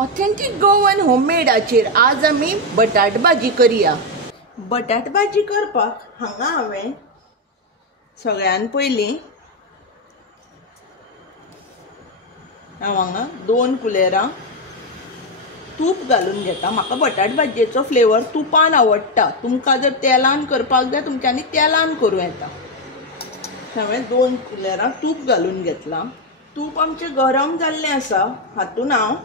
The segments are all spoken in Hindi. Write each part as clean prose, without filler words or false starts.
ऑथेंटिक गोवन होममेडाचेर आज आमी बटाट भाजी करूया। बटाट भाजी करपाक हांगा हांवें सगळ्यान पयलीं हांगा 2 कुलेरां तूप घालून घेता। म्हाका बटाट भाजयेचो फ्लेवर तुपान आवडटा। तुमकां जर तेलान करपाक जाय तुमच्यांनी तेलान करूं येता। हांवें 2 कुलेरां तूप घालून घेतलां। तूप आमचें गरम जाल्लें आसा। हातून हांव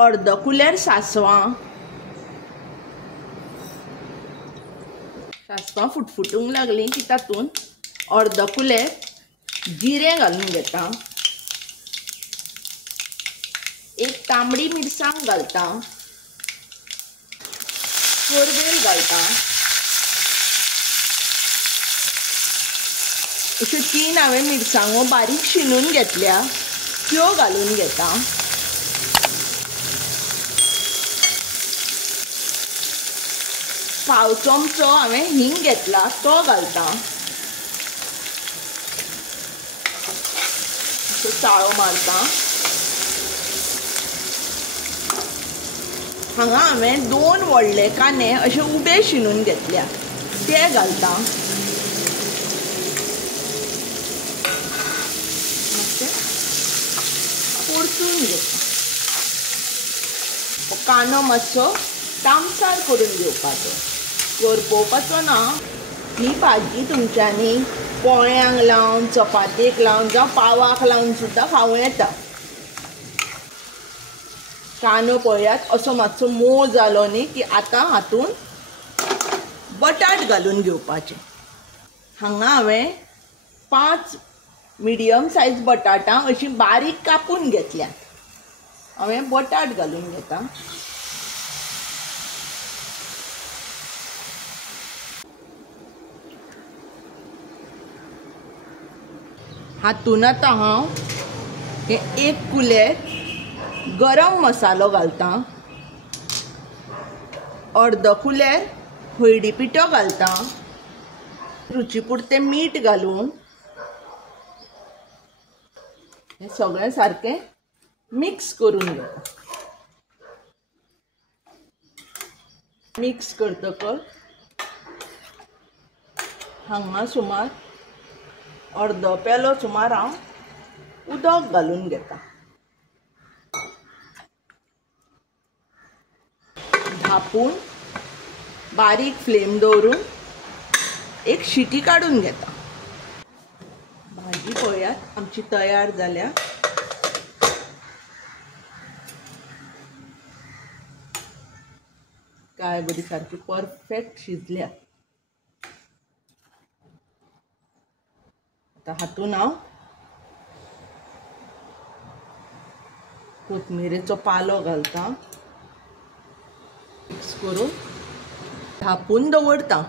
अर्द कुलेर सासवां फुटफुटूंक लागलीं की तातून अर्द कुलेर जिरें घालून घेता। एक तांबडी मिरसांग घालता, करवेल घालता। अश्यो 3 हांवें मिरसांगो बारीक शिनून घेतल्या, त्यो घालून घेता। पाव चमचो हांवें हिंग घेतला, तो घालता। चाळो मारता। हांगा हांवें 2 व्हडले कांदे अशे उबे शिनून घेतल्या, ते घालता। परतून घेता। कांदो मातसो तामसार करून घेवपाचो। करपोवपाचो ना। ही भाजी तुमच्यांनी पोळ्यांक लावन, चपातेक लावन जावं पावाक लावन सुद्दां खावं येता। कांदो पळयात असो मातसो मोव जालो न्ही की आतां हातून बटाट घालून घेवपाचे। हांगा हांवें 5 मिडियम सायज बटाटां अशी बारीक कापून घेतल्यात। हांवें बटाट घालून घेता। हातून आतां हांव हे 1 कुलेर गरम मसालो घालता, अर्द कुलेर हळदी पिठो घालता, रुची पुरतें मीठ घालून हे सगळें सारकें मिक्स करून घेता। मिक्स करतकच हांगा सुमार अर्द पेलो सुमार हांव उदक घालून घेता। धापून बारीक फ्लेम दवरून एक शिटी काडून घेता। भाजी पळयात आमची तयार जाल्या। काय बरी सारकी परफेक्ट शिजल्या। आता हातून हांव कोथमिरेचो पालो घालता, मिक्स करून धापून दवरता।